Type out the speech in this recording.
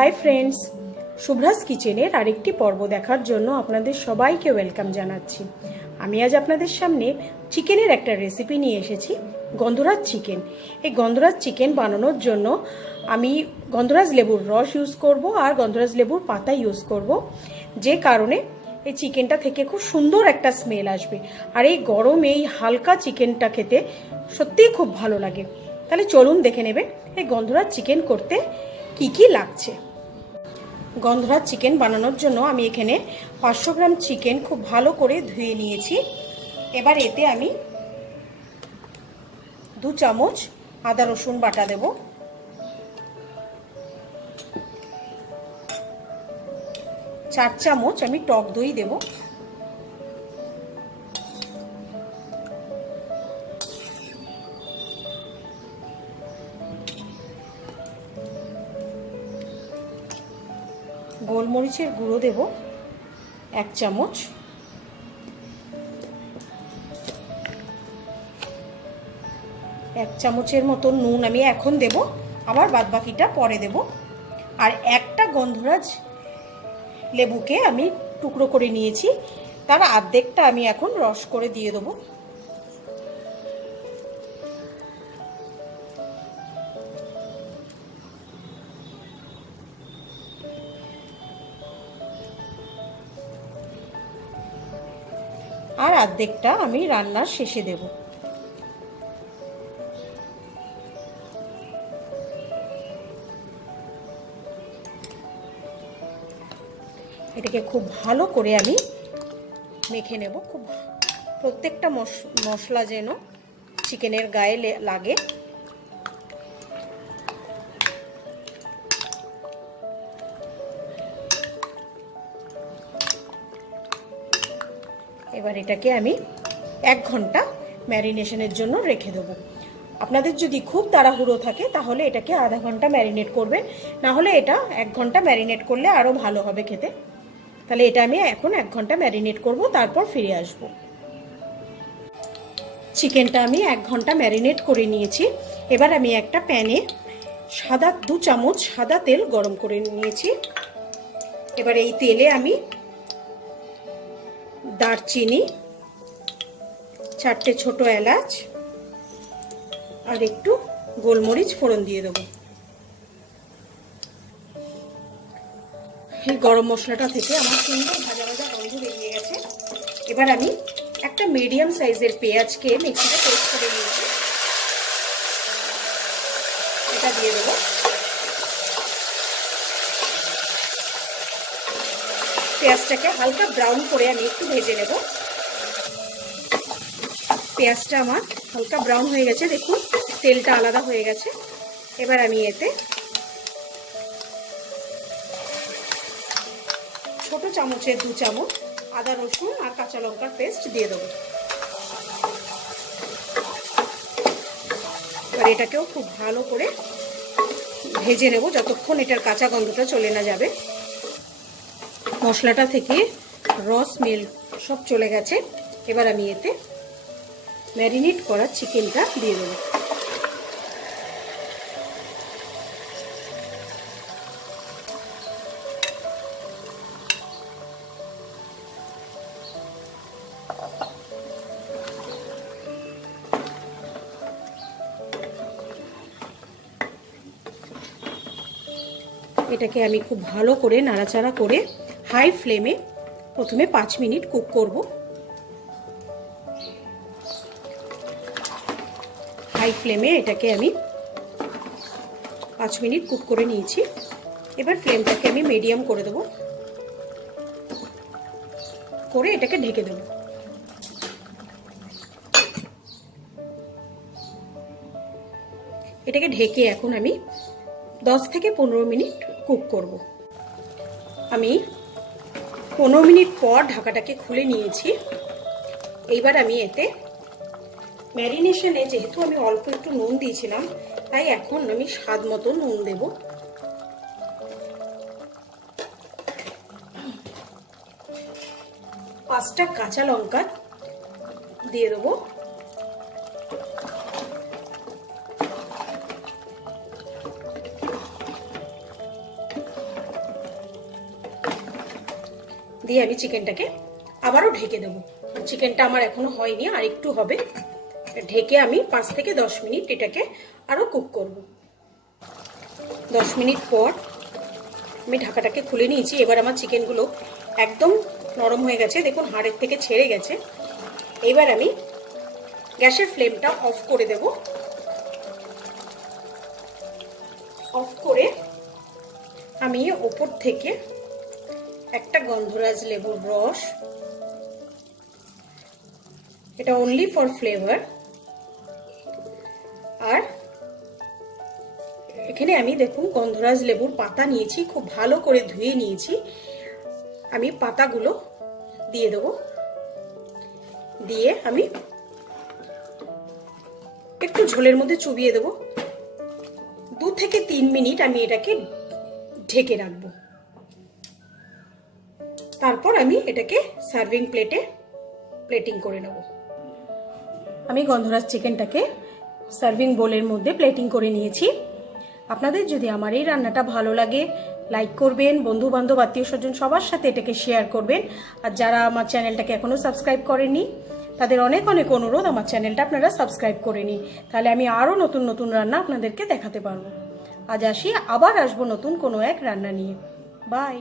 Hi friends, শুভ্রাস কিচেনের আরেকটি পর্ব দেখার জন্য আপনাদের সবাইকে ওয়েলকাম জানাচ্ছি। আমি আজ আপনাদের সামনে চিকেনের একটা রেসিপি নিয়ে এসেছি, গন্ধরাজ চিকেন। এই গন্ধরাজ চিকেন বানানোর জন্য আমি গন্ধরাজ লেবুর রস ইউজ করব আর গন্ধরাজ লেবুর পাতা ইউজ করব, যে কারণে এই চিকেনটা থেকে খুব সুন্দর একটা স্মেল আসবে। আর এই গরমে এই হালকা চিকেনটা খেতে সত্যিই খুব ভালো লাগে। তাহলে চলুন দেখে নেবে এই গন্ধরাজ চিকেন করতে কি কি লাগছে। গন্ধরাজ চিকেন বানানোর জন্য আমি এখানে 500 গ্রাম চিকেন খুব ভালো করে ধুয়ে নিয়েছি। এবার এতে আমি 2 চামচ আদা রসুন বাটা দেব, 4 চামচ আমি টক দই দেব, গোলমরিচের গুঁড়ো দেব 1 চামচ, এক চামচের মতো নুন আমি এখন দেব, আবার বাদবাকিটা পরে দেব। আর একটা গন্ধরাজ লেবুকে আমি টুকরো করে নিয়েছি, তার অর্ধেকটা আমি এখন রস করে দিয়ে দেবো। আর অর্ধেকটা আমি রান্নার শেষে দেব। এটাকে খুব ভালো করে আমি মেখে নেব, খুব প্রত্যেকটা মশলা যেন চিকেনের গায়ে লাগে। এবার এটাকে আমি 1 ঘন্টা ম্যারিনেশনের জন্য রেখে দেবো। আপনাদের যদি খুব তাড়াহুড়ো থাকে তাহলে এটাকে আধা ঘন্টা ম্যারিনেট করবেন, না হলে এটা 1 ঘন্টা ম্যারিনেট করলে আরও ভালো হবে খেতে। তাহলে এটা আমি এখন 1 ঘন্টা ম্যারিনেট করব, তারপর ফিরে আসব। চিকেনটা আমি 1 ঘন্টা ম্যারিনেট করে নিয়েছি। এবার আমি একটা প্যানে 2 চামচ সাদা তেল গরম করে নিয়েছি। এবার এই তেলে আমি দারচিনি, 4টে ছোট এলাচ আর একটু গোলমরিচ ফোড়ন দিয়ে দেবো। এই গরম মশলাটা থেকে আমার সুন্দর ভাজা ভাজা গন্ধ বেরিয়ে গেছে। এবার আমি একটা মিডিয়াম সাইজের পেঁয়াজকে মিক্সিতে পেস্ট করে নিয়েছি, এটা দিয়ে দেবো। পেঁয়াজটাকে হালকা ব্রাউন করে আমি একটু ভেজে নেব। পেঁয়াজটা আমার হালকা ব্রাউন হয়ে গেছে, দেখুন তেলটা আলাদা হয়ে গেছে। এবার আমি এতে ছোট চামচের 2 চামচ আদা রসুন আর কাঁচা লঙ্কার পেস্ট দিয়ে দেবো। এবার এটাকেও খুব ভালো করে ভেজে নেব যতক্ষণ এটার কাঁচা গন্ধটা চলে না যাবে। মশলাটা থেকে রস স্মেল সব চলে গেছে। এবার আমি এতে ম্যারিনেট করা চিকেনটা দিয়ে দেবো। এটাকে আমি খুব ভালো করে নাড়াচাড়া করে হাই ফ্লেমে প্রথমে 5 মিনিট কুক করব। হাই ফ্লেমে এটাকে আমি 5 মিনিট কুক করে নিয়েছি। এবার ফ্লেমটাকে আমি মিডিয়াম করে দেব, করে এটাকে ঢেকে দেব। এটাকে ঢেকে এখন আমি 10 থেকে 15 মিনিট কুক করব। আমি 15 মিনিট পর ঢাকাটাকে খুলে নিয়েছি। এইবার আমি এতে ম্যারিনেশনে যেহেতু আমি অল্প একটু নুন দিয়েছিলাম, তাই এখন আমি স্বাদ মতো নুন দেব। পাঁচটা কাঁচা লঙ্কা দিয়ে দেবো। দিয়ে আমি চিকেনটাকে আবারও ঢেকে দেবো। চিকেনটা আমার এখনো হয়নি, আর একটু হবে। ঢেকে আমি 5 থেকে 10 মিনিট এটাকে আরো কুক করব। 10 মিনিট পর আমি ঢাকাটাকে খুলে নিয়েছি। এবার আমার চিকেনগুলো একদম নরম হয়ে গেছে, দেখুন হাড়ের থেকে ছেড়ে গেছে। এবার আমি গ্যাসের ফ্লেমটা অফ করে দেব। অফ করে আমি ওপর থেকে একটা গন্ধরাজ লেবুর রস, এটা অনলি ফর ফ্লেভার, আর এখানে আমি দেখুন গন্ধরাজ লেবুর পাতা নিয়েছি, খুব ভালো করে ধুয়ে নিয়েছি। আমি পাতাগুলো দিয়ে দেব, দিয়ে আমি একটু ঝোলের মধ্যে চুবিয়ে দেব। 2 থেকে 3 মিনিট আমি এটাকে ঢেকে রাখবো। তারপর আমি এটাকে সার্ভিং প্লেটিং করে নেব। আমি গন্ধরাজ চিকেনটাকে সার্ভিং বোলের মধ্যে প্লেটিং করে নিয়েছি। আপনাদের যদি আমার এই রান্নাটা ভালো লাগে, লাইক করবেন, বন্ধু বান্ধব আত্মীয় স্বজন সবার সাথে এটাকে শেয়ার করবেন। আর যারা আমার চ্যানেলটাকে এখনো সাবস্ক্রাইব করেনি তাদের অনেক অনেক অনুরোধ আমার চ্যানেলটা আপনারা সাবস্ক্রাইব করে নিন, তাহলে আমি আরও নতুন নতুন রান্না আপনাদেরকে দেখাতে পারবো। আজ আসি, আবার আসবো নতুন কোনো এক রান্না নিয়ে। বাই।